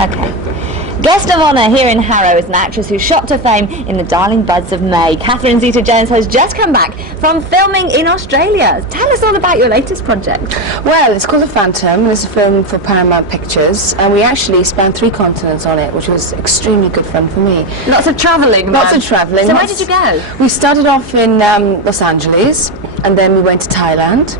Okay. Guest of honour here in Harrow is an actress who shot to fame in The Darling Buds of May. Catherine Zeta-Jones has just come back from filming in Australia. Tell us all about your latest project. Well, it's called The Phantom, and it's a film for Paramount Pictures, and we actually spanned 3 continents on it, which was extremely good fun for me. Lots of travelling. Lots of travelling. So where did you go? We started off in Los Angeles, and then we went to Thailand,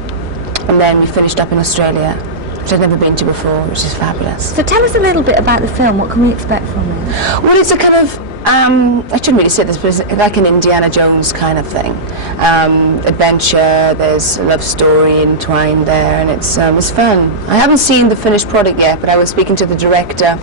and then we finished up in Australia, which I've never been to before, which is fabulous. So tell us a little bit about the film. What can we expect from it? Well, it's a kind of, I shouldn't really say this, but it's like an Indiana Jones kind of thing. Adventure, there's a love story entwined there, and it's fun. I haven't seen the finished product yet, but I was speaking to the director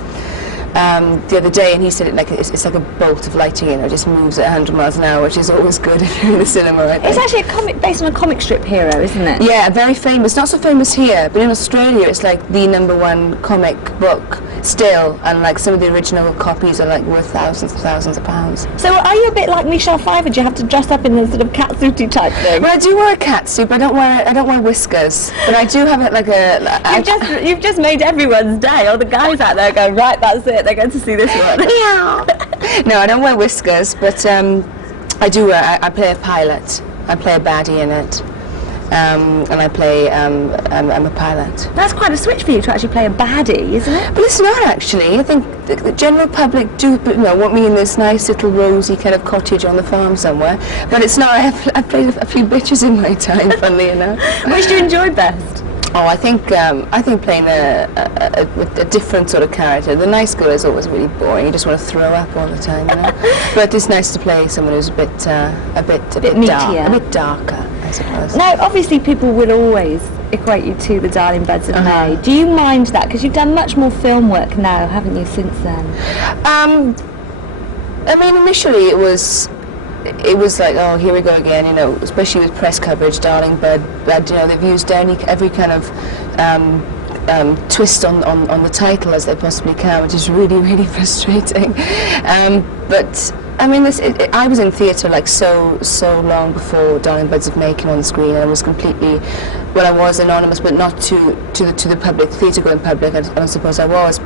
the other day, and he said it's like a bolt of lightning, it just moves at 100 miles an hour, which is always good if you're in the cinema, I think. It's actually a comic based on a comic strip hero, isn't it? Yeah, very famous. Not so famous here, but in Australia it's like the #1 comic book still, and like some of the original copies are like worth thousands and thousands of pounds. So are you a bit like Michelle Pfeiffer? Do you have to dress up in the sort of catsuity type thing? Well, I do wear a catsuit, but I don't wear whiskers. But I do have it like a. You've just made everyone's day. All the guys out there go, right, that's it. They're going to see this one. No, I don't wear whiskers, but I do wear. I play a pilot. I play a baddie in it, and I play. I'm a pilot. That's quite a switch for you to actually play a baddie, isn't it? But it's not actually. I think the general public do, want me in this nice little rosy kind of cottage on the farm somewhere. But it's not. I've played a few bitches in my time, funnily enough. Which do you enjoy best? Oh, I think playing a different sort of character. The nice girl is always really boring. You just want to throw up all the time, But it's nice to play someone who's a bit meatier, a bit darker, I suppose. Now, obviously, people will always equate you to The Darling Buds of May. Do you mind that? Because you've done much more film work now, haven't you, since then? I mean, initially it was like, oh, here we go again, especially with press coverage, Darling Bud, they've used every kind of twist on the title as they possibly can, which is really, really frustrating. But I mean, I was in theatre like so long before Darling Buds of May came on the screen, and I was completely, well, I was anonymous, but not to the public, theatre-going public. I don't suppose I was,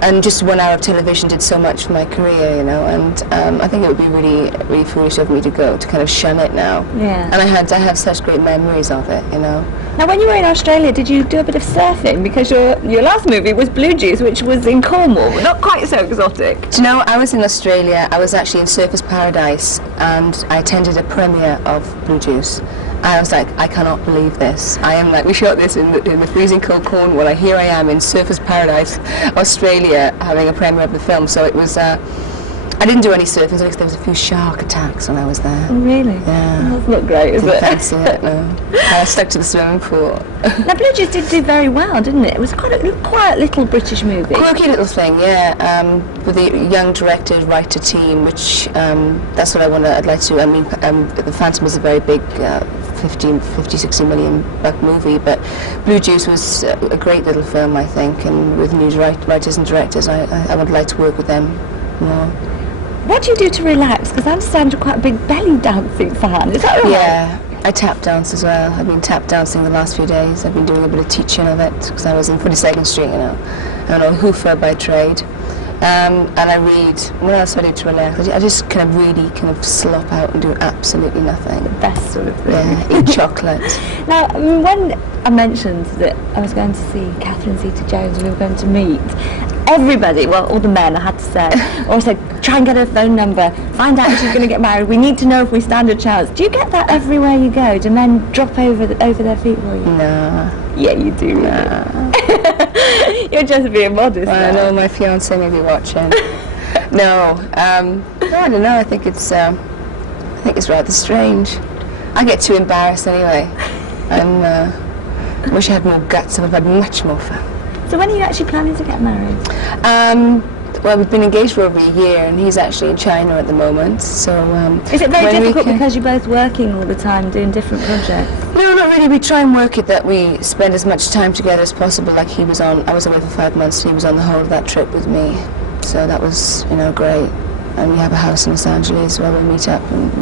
and just 1 hour of television did so much for my career, and I think it would be really, really foolish of me to kind of shun it now. Yeah. And I have such great memories of it, Now, when you were in Australia, did you do a bit of surfing? Because your last movie was Blue Juice, which was in Cornwall, but not quite so exotic. Do you know, I was in Australia. I was actually in Surfers Paradise, and I attended a premiere of Blue Juice. I was like, I cannot believe this. I am like, we shot this in the freezing cold Cornwall, and here I am in Surfers Paradise, Australia, having a premiere of the film. So it was, I didn't do any surfing, there was a few shark attacks when I was there. Oh, really? Yeah. That's not great, is it? Fancy it, no. I stuck to the swimming pool. Now, Blue Juice did do very well, didn't it? It was quite a quiet little British movie. Quirky little thing, yeah. With a young director, writer team, which that's what I'd like to. I mean, The Phantom is a very big 50-60 million buck movie, but Blue Juice was a great little film, I think, and with new writers and directors, I would like to work with them more. What do you do to relax? Because I understand you're quite a big belly dancing fan. Is that right? Yeah, I tap dance as well. I've been tap dancing the last few days. I've been doing a bit of teaching of it because I was in 42nd Street, I'm a hoofer by trade. And I read. What else do I do to relax? I just kind of really slop out and do absolutely nothing. The best sort of thing. Yeah, eat chocolate. Now, when I mentioned that I was going to see Catherine Zeta-Jones, we were going to meet, everybody, well, all the men, I had to say, always said, try and get her phone number, find out if she's going to get married, we need to know if we stand a chance. Do you get that everywhere you go? Do men drop over their feet for you? No. Yeah, you do. No. You're just being modest. Well, I know my fiance may be watching. No, I don't know. I think it's rather strange. I get too embarrassed anyway. I wish I had more guts and I've had much more fun. So when are you actually planning to get married? Well, we've been engaged for over a year, and he's actually in China at the moment. So is it very difficult because you're both working all the time, doing different projects? No, not really. We try and work it that we spend as much time together as possible. Like I was away for 5 months, and he was on the whole of that trip with me. So that was, great. And we have a house in Los Angeles where we meet up, and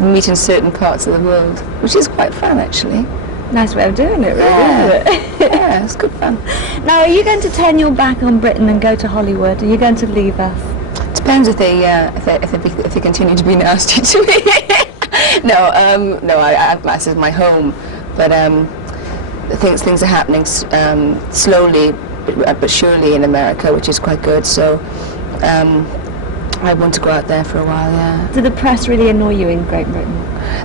we meet in certain parts of the world, which is quite fun, actually. Nice way of doing it, really, isn't it? Yeah, it's good fun. Now, are you going to turn your back on Britain and go to Hollywood? Are you going to leave us? Depends if they continue to be nasty to me. No, this is my home, but things are happening slowly but surely in America, which is quite good. So I want to go out there for a while. Yeah. Do the press really annoy you in Great Britain?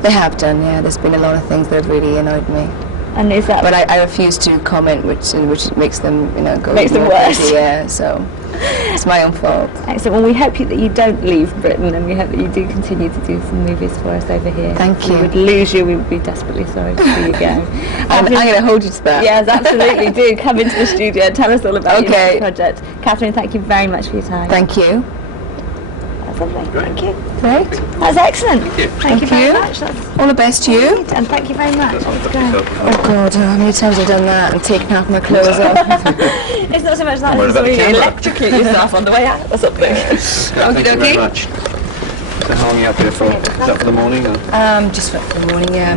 They have done. Yeah, there's been a lot of things that have really annoyed me. And is that? But I refuse to comment, which makes them, go Makes them worse. crazy, yeah, so it's my own fault. Excellent. Well, we hope that you don't leave Britain, and we hope that you do continue to do some movies for us over here. Thank If you. we would lose you, we would be desperately sorry to see you go. I'm going to hold you to that. Yes, absolutely. Do come into the studio and tell us all about your Okay. next project. Catherine, thank you very much for your time. Thank you. That's lovely. Thank you. Great. That's excellent. Thank you very you. much. That's All the best to you. great. And thank you very much. Let's go. Oh God, how many times have I done that and taken half my clothes off? It's not so much that, Worried it's about the really camera. electrocute yourself on the way out or something. Thank you very much. So how long are you up here for? Is that for the morning? Or? Just for the morning, yeah.